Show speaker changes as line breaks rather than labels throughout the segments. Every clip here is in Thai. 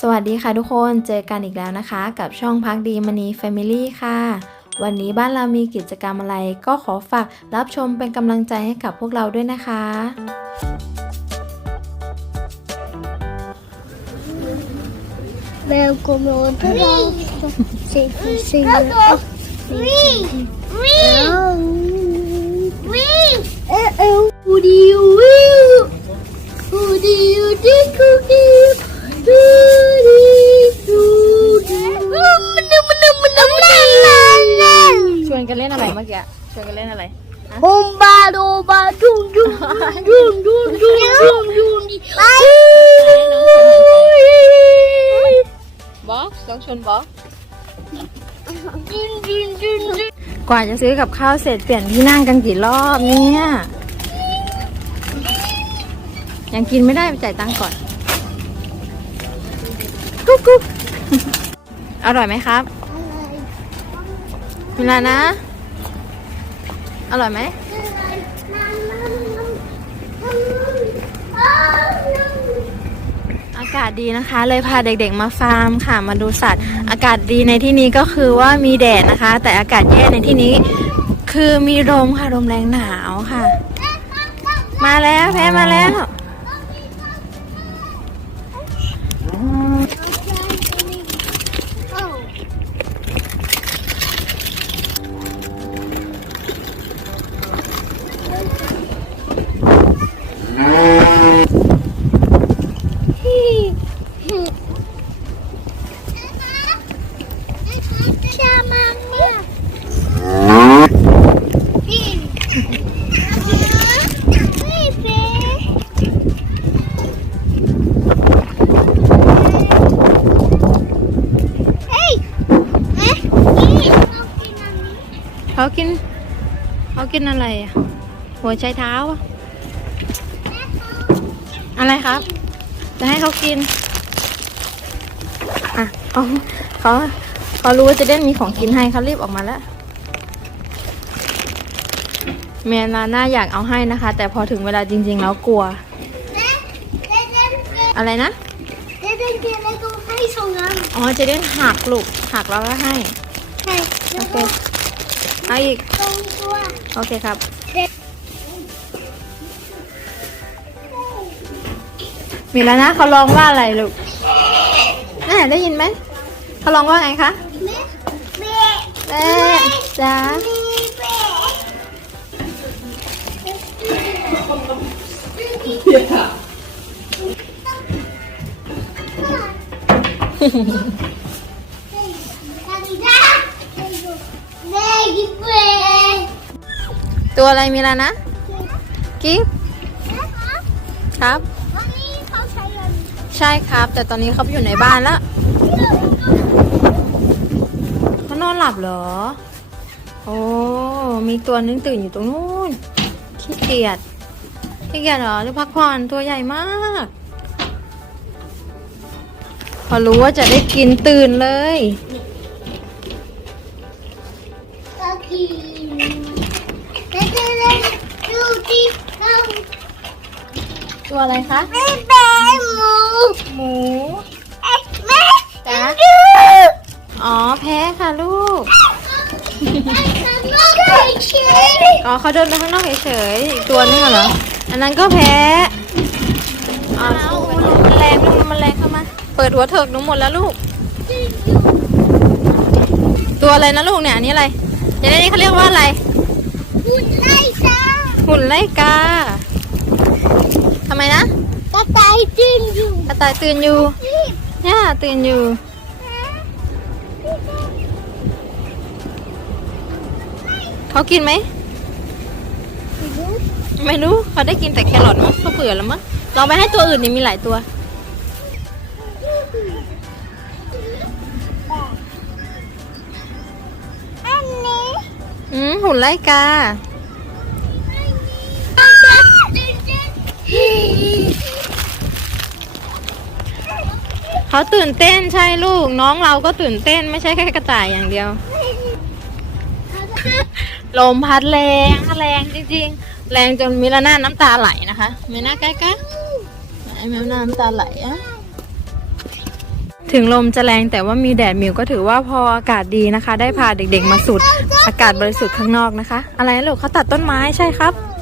สวัสดีค่ะทุกคนเจอกันอีกแล้วนะคะ กับช่องพักดีมณีแฟมิลี่ค่ะ วันนี้บ้านเรามีกิจกรรมอะไรก็ขอฝากรับชมเป็นกำลังใจให้กับพวกเราด้วยนะคะ
Välkommen tillbaka. Säg säg Ring! Ring! Ring! Uh-oh.
วนกันเล่นอะไรเมื่อกี้ชวนกันเล่นอะไร
Homba doba dum dum dum dum dum dum dum.
บ็อกต้องชวนบ็อก
Dum dum dum dum.
กว่าจะซื้อกับข้าวเสร็จเปลี่ยนที่นั่งกันกี่รอบเนี่ย ยังกินไม่ได้ไปจ่ายตังค์ก่อน กุ๊กกุ๊กอร่อยไหมครับเวลานะ อร่อยไหมอากาศดีนะคะ เลยพาเด็กๆมาฟาร์มค่ะ มาดูสัตว์ อากาศดีในที่นี้ก็คือว่ามีแดดนะคะ แต่อากาศแย่ในที่นี้ คือมีลมค่ะลมแรงหนาวค่ะ มาแล้วแพ้มาแล้ว เขากินเขากินอะไรอะ หัวใช้เท้าอะอะไรครับ จะให้เขากิน อะเขาเขาเขารู้ว่าเจะเด่นมีของกินให้เขารีบออกมาแล้วเมียนาน่าอยากเอาให้นะคะ แต่พอถึงเวลาจริง ๆ แล้วกลัว อะไรนะอ๋อเจะเด่นหักลูกหักแล้วก็ให้โอเค เอาอีกโอเคครับ มีแล้วนะเขาร้องว่าอะไรลูกแม่ได้ยินไหม เขาร้องว่าไงคะแม่จ้า ตัวอะไรมีแล้วนะ กิ๊บครับใช่ครับ แต่ตอนนี้เขาไปอยู่ในบ้านแล้วเขานอนหลับเหรอ โอ้ มีตัวนึงตื่นอยู่ตรงนู้นขี้เกียจขี้เกียจเหรอหรือพักผ่อนตัวใหญ่มาก พอรู้ว่าจะได้กินตื่นเลย ตัวอะไรคะหมูอ๋อแพ้ค่ะลูก อ๋อเขาเดินไปข้างนอกเฉยๆอีกตัวนึงอะเหรอ อันนั้นก็แพ้อ๋อลมมันแรงลมมันแรงเข้ามา เปิดหัวเถิกหนูหมดแล้วลูก ตัวอะไรนะลูกเนี่ยอันนี้อะไรเดี๋ยวนี้เขาเรียกว่าอะไร หุ่นไล่กาทำไมนะ
ก็ตายจริงอยู่
กระต่ายตื่นอยู่ย่าตื่นอยู่ เขากินไหม ไม่รู้เขาได้กินแต่แครอทมั้งเขาเบื่อแล้วมั้งลองไปให้ตัวอื่นนี่มีหลายตัว
อันนี้
อืมหุ่นไล่กา เขาตื่นเต้นใช่ลูก น้องเราก็ตื่นเต้นไม่ใช่แค่กระต่ายอย่างเดียว ลมพัดแรงแรงจริงๆ แรงจนมิลาน่าน้ำตาไหลนะคะมิลาน่าใกล้ๆไหนมิลาน่าน้ำตาไหลอะถึงลมจะแรงแต่ว่ามีแดดมิวก็ถือว่าพออากาศดีนะคะ ได้พาเด็กๆมาสูดอากาศบริสุทธิ์ข้างนอกนะคะ อะไรนะลูกเขาตัดต้นไม้ใช่ครับ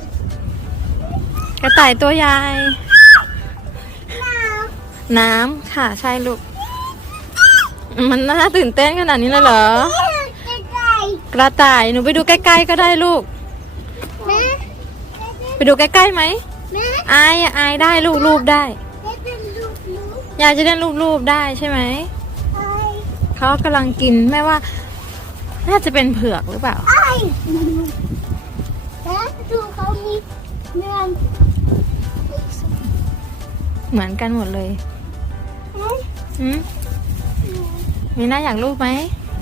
กระต่ายตัวใหญ่ น้ำค่ะใช่ลูก มันน่าตื่นเต้นขนาดนี้เลยเหรอ กระต่ายหนูไปดูใกล้ๆก็ได้ลูก ไปดูใกล้ๆไหมอายอะอายได้ลูกรูปได้
แม่เป็นลูกลูก
ยายจะเล่นรูปๆได้ใช่ไหม เขากำลังกินแม่ว่า น่าจะเป็นเผือกหรือเปล่า
ไอ้แล้วดูเขามีเงิน
เหมือนกันหมดเลยอืมมีน่าอยากรูปไหม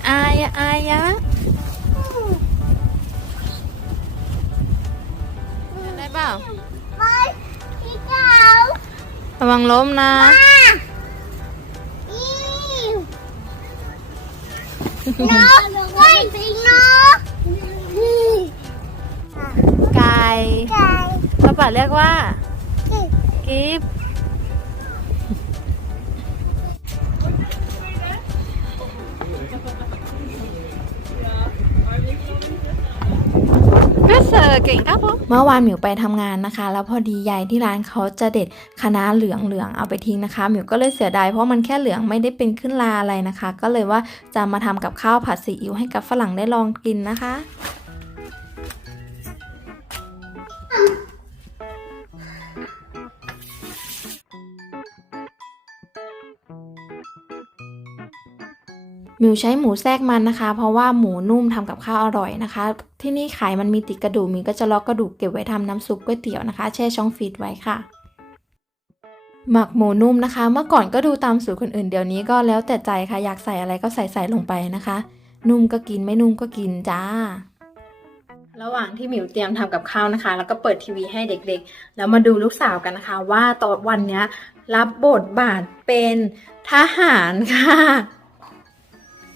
อายอะอายะได้เปล่า
ไปพี่เจ้า
ระวังล้มนะ
อีเนาะไม่จริงเนาะ
ไก่
ไก่
ป้าป๋าเรียกว่า
ไก่
กิฟ เซอร์เก่งครับผมเมื่อวานหมิวไปทำงานนะคะ แล้วพอดียายที่ร้านเขาจะเด็ดคะน้าเหลืองเหลืองๆเอาไปทิ้งนะคะหมิวก็เลยเสียดายเพราะมันแค่เหลืองไม่ได้เป็นขึ้นลาอะไรนะคะ ก็เลยว่าจะมาทำกับข้าวผัดซีอิ๊วให้กับฝรั่งได้ลองกินนะคะ มิวใช้หมูแทรกมันนะคะ เพราะว่าหมูนุ่มทำกับข้าวอร่อยนะคะ ที่นี่ขายมันมีติดกระดูกมิวก็จะล็อกกระดูกเก็บไว้ทำน้ำซุปก๋วยเตี๋ยวนะคะ แช่ช่องฟรีซไว้ค่ะ หมักหมูนุ่มนะคะ เมื่อก่อนก็ดูตามสูตรคนอื่นเดี๋ยวนี้ก็แล้วแต่ใจค่ะอยากใส่อะไรก็ใส่ใส่ลงไปนะคะ นุ่มก็กินไม่นุ่มก็กินจ้าระหว่างที่หมิวเตรียมทำกับข้าวนะคะ แล้วก็เปิดทีวีให้เด็กๆ แล้วมาดูลูกสาวกันนะคะ ว่าตอนวันนี้รับบทบาทเป็นทหารค่ะ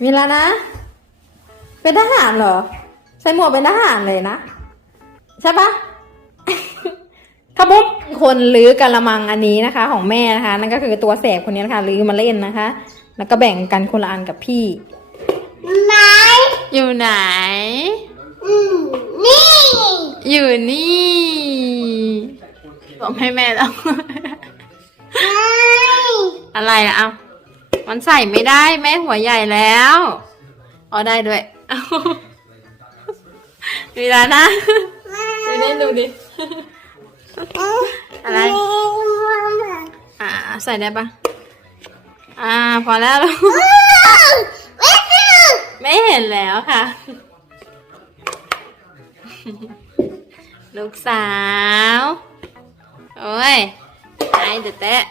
มีแล้วนะ เป็นทหารเหรอ ใส่หมวกเป็นทหารเลยนะ ใช่ปะขบุบคนลื้อกะละมังอันนี้นะคะ ของแม่นะคะ นั่นก็คือตัวแสบคนนี้นะคะลื้อมาเล่นนะคะ แล้วก็แบ่งกันคนละอันกับพี่
ไหน
อยู่ไหน
อืมนี่
อยู่นี่บอกให้แม่แล้ว
ไอ้
อะไรอะเอา มันใส่ไม่ได้แม่หัวใหญ่แล้วอ๋อได้ด้วยเอามีแล้วนะดูดิดูดิอะไร อ่า ใส่ได้ปะอ่า พอแล้วลูกไม่เห็นแล้วค่ะ ลูกสาว โอ้ยไอเดยวแตะ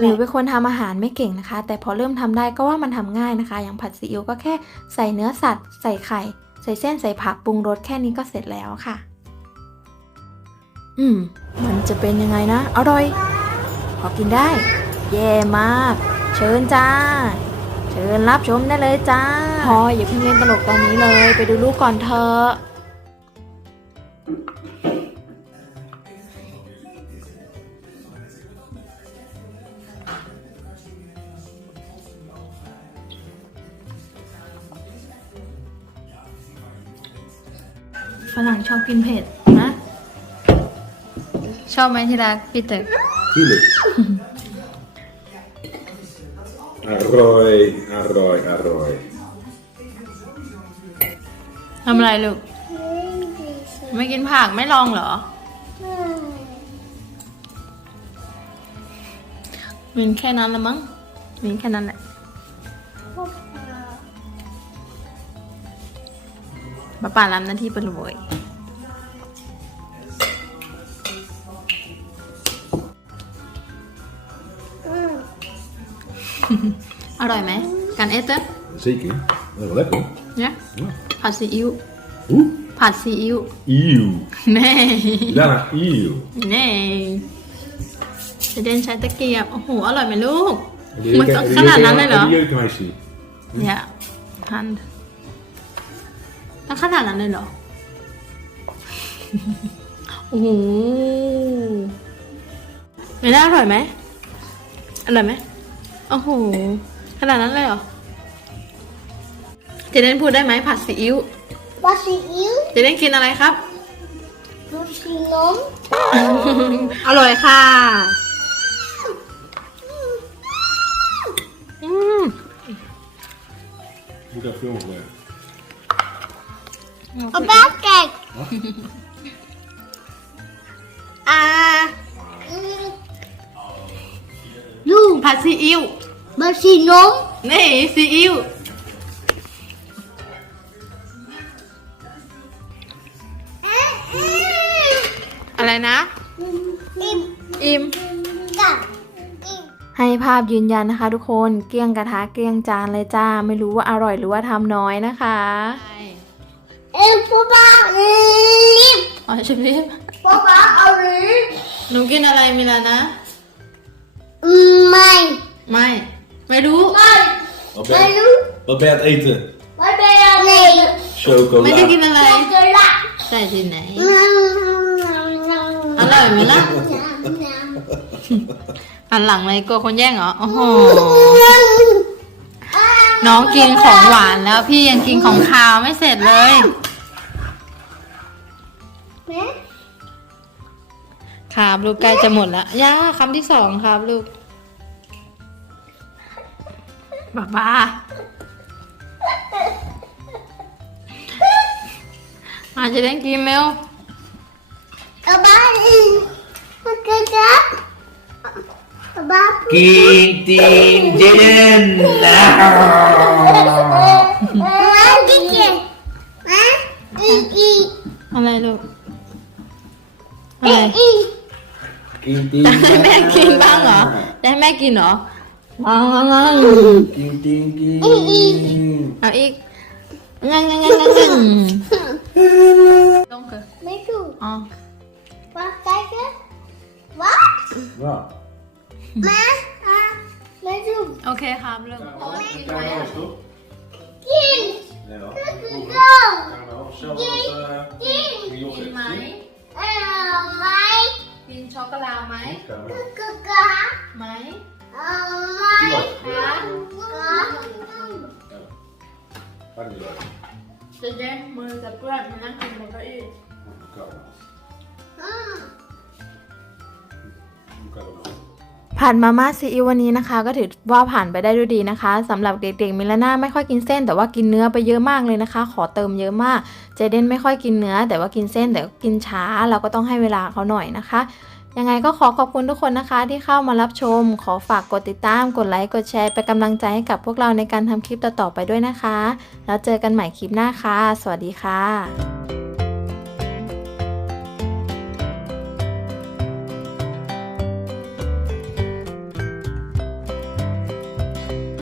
หมิวเป็นคนทำอาหารไม่เก่งนะคะ แต่พอเริ่มทำได้ก็ว่ามันทำง่ายนะคะ อย่างผัดซีอิ๊วก็แค่ใส่เนื้อสัตว์ ใส่ไข่ ใส่เส้นใส่ผักปรุงรสแค่นี้ก็เสร็จแล้วค่ะ อืม มันจะเป็นยังไงนะ อร่อย พอกินได้ เย่มาก เชิญจ้า เชิญรับชมได้เลยจ้าพออย่าเพิ่งเล่นตลกตอนนี้เลย ไปดูลูกก่อนเถอะ ฝรั่งชอบกินเผ็ดนะ ชอบไหมที่รักพี่ตึก
Tuurlijk. Arroy, arroy, arroy.
ทำอะไรลูก ไม่กินผักไม่ลองเหรอ มินแค่นั้นละมั้งมินแค่นั้นแหละ ป้าป่ารับหน้าที่เป็นรวยอร่อยไหมกันเอสเตอร์
Zeker. Wel lekker.
เนี่ย
Ja.
ผัดซีอิ๊ว
Oeh.
ผัดซีอิ๊ว
Eeuw.
แน่
Lana, eeuw.
แน่จะเดินใช้ตะเกียบ โอ้โห อร่อยไหมลูก
Die
มัน
jeuken-
ข
die
นาด
jeuken-
นั้นเลยเหรอ
die jeukenmeisje.
เนี่ยทัน แล้วขนาดนั้นเลยเหรอ โอ้โหไม่น่าอร่อยไหมอร่อยไหมโอ้โห ขนาดนั้นเลยเหรอ เจเดนพูดได้ไหมผัดซีอิ๊ว
บาซิอิว
เจเดนกินอะไรครับ
ดูสีนม
อร่อยค่ะอืม
Moet dat filmen weer.
เอาบ้าแก ก
อ่า
ดู
ผัดซีอิ๊ว
บาซินม
นี่ซีอิ๊ว อะไรนะ
อิ่ม
อิม
กับอิ่ม
ให้ภาพยืนยันนะคะทุกคน เกลี้ยงกระทะเกลี้ยงจานเลยจ้า ไม่รู้ว่าอร่อยหรือว่าทำน้อยนะคะ
เอ็ม พ่อบ้าอิ่ม
อ๋อชิมดิ
พ่อบ้าเอาหรือ
หนูกินอะไรมีแล้วนะ
อืมไม่
ไม่ ไม่รู้
ไม่
Wat
ไม่
ben,
รู้
wat ben je aan het eten?
ไม่เป็นอะไร
ไม่ได้
Chocola.
กินอะไร
เจอละ
ใส่ที่ไหน อร่อยไหมล่ะอันหลังเลยกลัวคนแย่งเหรอ โอ้โห น้องกินของหวานแล้วพี่ยังกินของคาวไม่เสร็จเลย
แม่
ครับลูกใกล้จะหมดแล้วย่าคำที่สองครับลูกบ้าบ้าอาจจะได้กินเมล
เอาบ้าอิ่มโอเคครับเอาบ้า
King Ting Jaden
มากินเก่งมาอีอี
อะไรลูก อะไร
อี
King Ting.
จะให้แม่กินบ้างเหรอจะให้แม่กินเหรออ๋อ
King Ting King.
เอาอีกงังงังงังงังงังต้องเถอะ
ไม่ถูก
อ๋อ
ว่าใครกันว่า
Ja.
มาอะไม่ถูก
โอเคครับลูกโอ้ยกินไหม
Kijk
อะ
nou eens, toch?
กิน
Nee, wel.
คือ
Proeven.
ก็
Gaan we nou zelf als, eh,
กิน
die yoghurt
กินไหม
zien?
เออไหม
กินช็อกโกแลตไหม
Gaan we.
คือก็
ไหม
เออไหม
Yoghurt.
คะ
ก็
Pak die uit.
จะแย่งมือกับเพื่อนมานั่งกินบนเก้าอี้
Koud.
อืม
Koud nou.
ผ่านมาม่าซีอิ๊ววันนี้นะคะ ก็ถือว่าผ่านไปได้ด้วยดีนะคะสำหรับเด็กๆมิลาน่าไม่ค่อยกินเส้น แต่ว่ากินเนื้อไปเยอะมากเลยนะคะ ขอเติมเยอะมากเจเดนไม่ค่อยกินเนื้อ แต่ว่ากินเส้นแต่ก็กินช้าเราก็ต้องให้เวลาเขาหน่อยนะคะยังไงก็ขอขอบคุณทุกคนนะคะที่เข้ามารับชม ขอฝากกดติดตาม กดไลค์ กดแชร์ เป็นกำลังใจให้กับพวกเราในการทำคลิปต่อๆไปด้วยนะคะ แล้วเจอกันใหม่คลิปหน้าค่ะ สวัสดีค่ะ